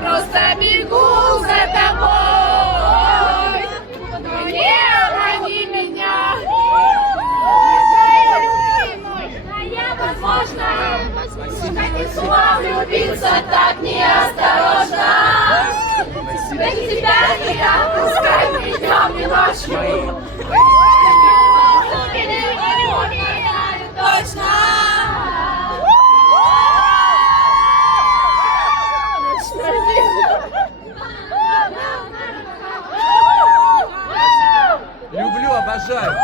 Просто бегу за тобой, не обмани меня. Возможно, влюбиться так неосторожно. Без тебя не отпускай меня, милашку. Точно. Люблю, обожаю.